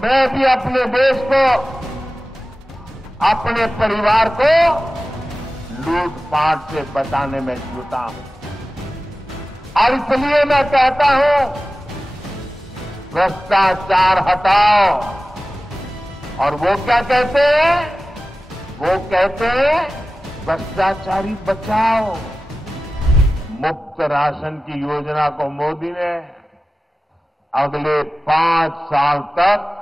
मैं भी अपने देश को, अपने परिवार को लूटपाट से बचाने में जुटा हूं। और इसलिए मैं कहता हूं, भ्रष्टाचार हटाओ। और वो क्या कहते हैं? वो कहते हैं भ्रष्टाचारी बचाओ। मुफ्त राशन की योजना को मोदी ने अगले 5 साल तक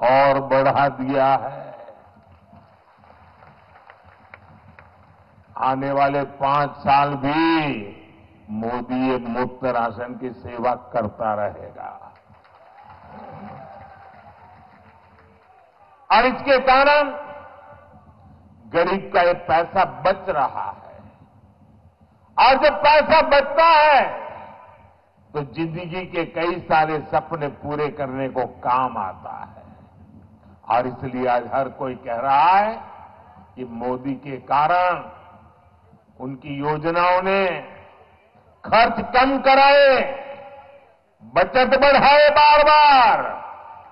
और बढ़ा दिया है। आने वाले 5 साल भी मोदी ये मुफ्त राशन की सेवा करता रहेगा। और इसके कारण गरीब का ये पैसा बच रहा है। और जब पैसा बचता है तो जिंदगी के कई सारे सपने पूरे करने को काम आता है। और इसलिए आज हर कोई कह रहा है कि मोदी के कारण, उनकी योजनाओं ने खर्च कम कराए, बचत बढ़ाए बार बार,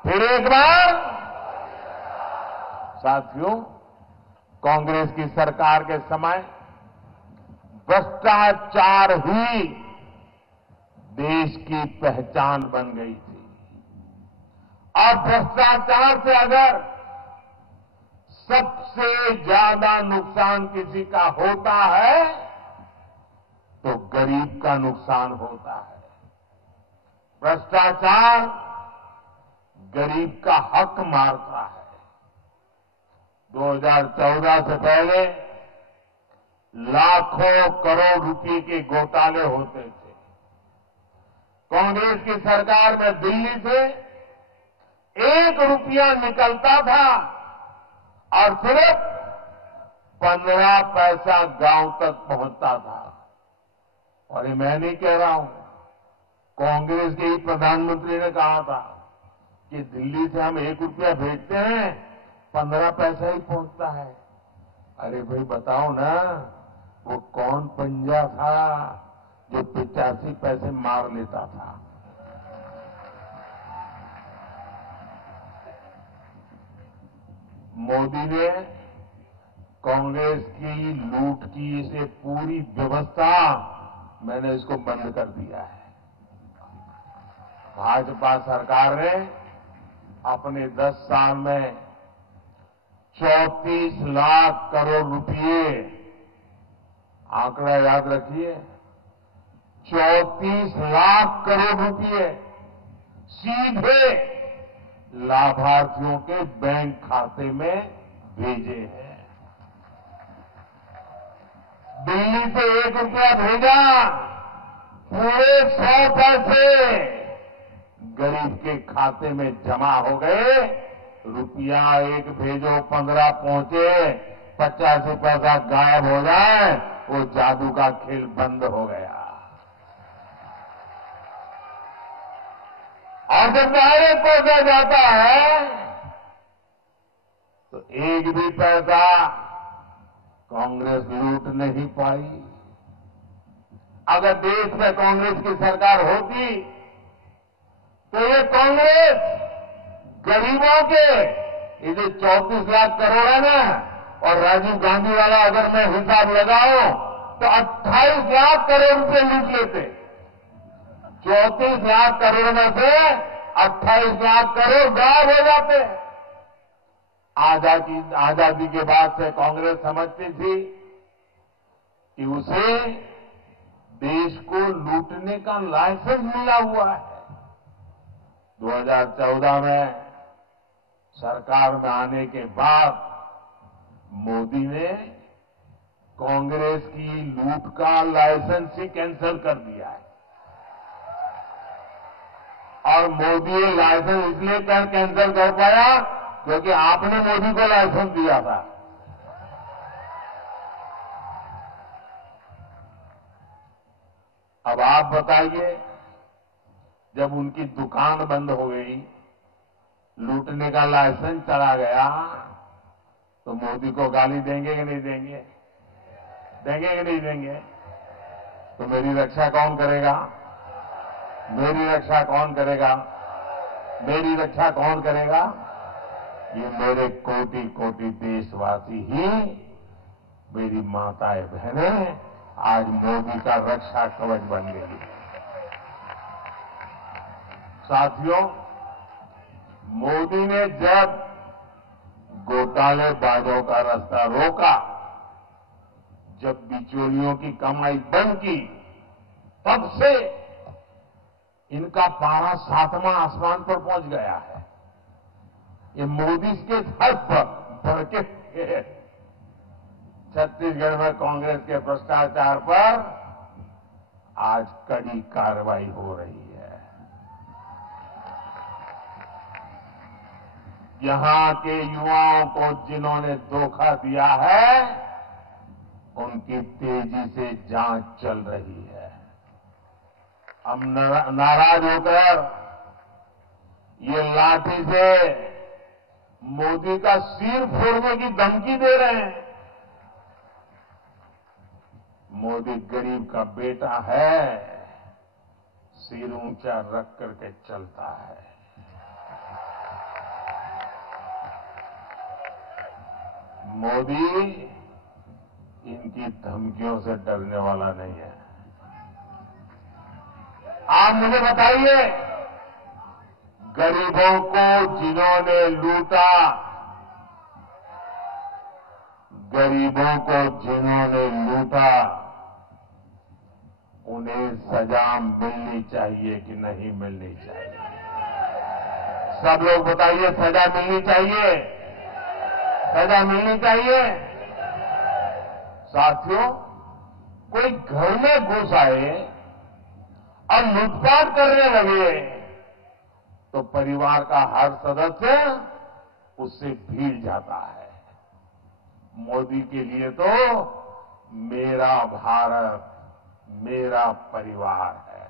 फिर एक बार। साथियों, कांग्रेस की सरकार के समय भ्रष्टाचार ही देश की पहचान बन गई थी। और भ्रष्टाचार से अगर सबसे ज्यादा नुकसान किसी का होता है तो गरीब का नुकसान होता है। भ्रष्टाचार गरीब का हक मारता है। 2014 से पहले लाखों करोड़ रुपए के घोटाले होते थे। कांग्रेस की सरकार में दिल्ली से 1 रुपया निकलता था और सिर्फ 15 पैसा गांव तक पहुंचता था। और ये मैं नहीं कह रहा हूं, कांग्रेस के ही प्रधानमंत्री ने कहा था कि दिल्ली से हम 1 रुपया भेजते हैं, 15 पैसा ही पहुंचता है। अरे भाई बताओ ना, वो कौन पंजा था जो 85 पैसे मार लेता था? मोदी ने कांग्रेस की लूट की इसे पूरी व्यवस्था, मैंने इसको बंद कर दिया है। भाजपा सरकार ने अपने 10 साल में 34 लाख करोड़ रुपए, आंकड़ा याद रखिए, 34 लाख करोड़ रुपए सीधे लाभार्थियों के बैंक खाते में भेजे हैं। दिल्ली से 1 रुपया भेजा, पूरे 100 पैसे गरीब के खाते में जमा हो गए। रुपया 1 भेजो, 15 पहुंचे, 85 पैसा गायब हो जाए, वो जादू का खेल बंद हो गया। और जब डायरेक्ट पहुंचा जाता है तो एक भी पैसा कांग्रेस लूट नहीं पाई। अगर देश में कांग्रेस की सरकार होती तो ये कांग्रेस गरीबों के, ये जो 34 लाख करोड़ है ना, और राजीव गांधी वाला अगर मैं हिसाब लगाऊं तो 28 लाख करोड़ रुपए लूट लेते। 34 लाख करोड़ में से 28 लाख करोड़ गायब हो जाते। आजादी के बाद से कांग्रेस समझती थी कि उसे देश को लूटने का लाइसेंस मिला हुआ है। 2014 में सरकार में आने के बाद मोदी ने कांग्रेस की लूट का लाइसेंस ही कैंसिल कर दिया है। और मोदी ये लाइसेंस इसलिए कैंसिल कर पाया क्योंकि आपने मोदी को लाइसेंस दिया था। अब आप बताइए, जब उनकी दुकान बंद हो गई, लूटने का लाइसेंस चला गया, तो मोदी को गाली देंगे कि नहीं देंगे? देंगे कि नहीं देंगे? तो मेरी रक्षा कौन करेगा? मेरी रक्षा कौन करेगा? मेरी रक्षा कौन करेगा? ये मेरे कोटि कोटि देशवासी ही, मेरी माताएं बहनें आज मोदी का रक्षा कवच बन गई। साथियों, मोदी ने जब घोटालेबाजों का रास्ता रोका, जब बिचौलियों की कमाई बंद की, तब से इनका पारा 7वां आसमान पर पहुंच गया है। ये मोदी के छत पर बढ़ के छत्तीसगढ़ में कांग्रेस के भ्रष्टाचार पर आज कड़ी कार्रवाई हो रही है। यहां के युवाओं को जिन्होंने धोखा दिया है, उनकी तेजी से जांच चल रही है। हम नाराज होकर ये लाठी से मोदी का सिर फोड़ने की धमकी दे रहे हैं। मोदी गरीब का बेटा है, सिर ऊंचा रख करके चलता है। मोदी इनकी धमकियों से डरने वाला नहीं है। आप मुझे बताइए, गरीबों को जिन्होंने लूटा, गरीबों को जिन्होंने लूटा, उन्हें सजा मिलनी चाहिए कि नहीं मिलनी चाहिए? सब लोग बताइए, सजा मिलनी चाहिए? सजा मिलनी चाहिए? साथियों, कोई घर में घुस आए और लूटपाट करने लगे तो परिवार का हर सदस्य उससे भीड़ जाता है। मोदी के लिए तो मेरा भारत, मेरा परिवार है।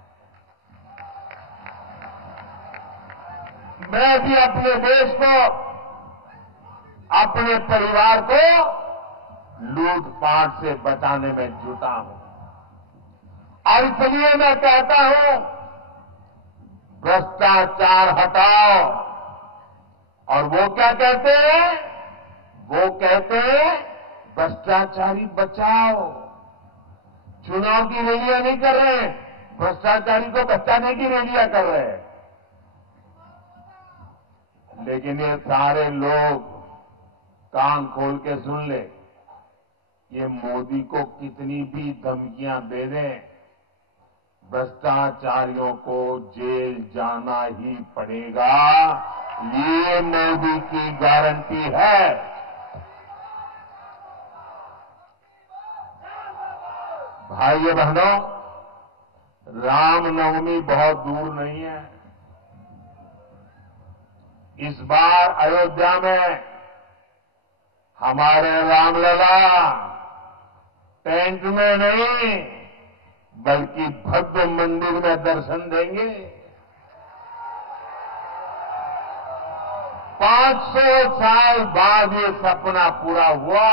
मैं भी अपने देश को, अपने परिवार को लूटपाट से बचाने में जुटा हूं। और इसलिए मैं कहता हूं, भ्रष्टाचार हटाओ। और वो क्या कहते हैं? वो कहते हैं भ्रष्टाचारी बचाओ। चुनाव की रैलियां नहीं कर रहे हैं, भ्रष्टाचारी को बचाने की रैलियां कर रहे हैं। लेकिन ये सारे लोग कान खोल के सुन ले, ये मोदी को कितनी भी धमकियां दे दें, भ्रष्टाचारियों को जेल जाना ही पड़ेगा। ये मोदी की गारंटी है। भाइयों बहनों, रामनवमी बहुत दूर नहीं है। इस बार अयोध्या में हमारे रामलला टेंट में नहीं, बल्कि भव्य मंदिर में दर्शन देंगे। 500 साल बाद ये सपना पूरा हुआ।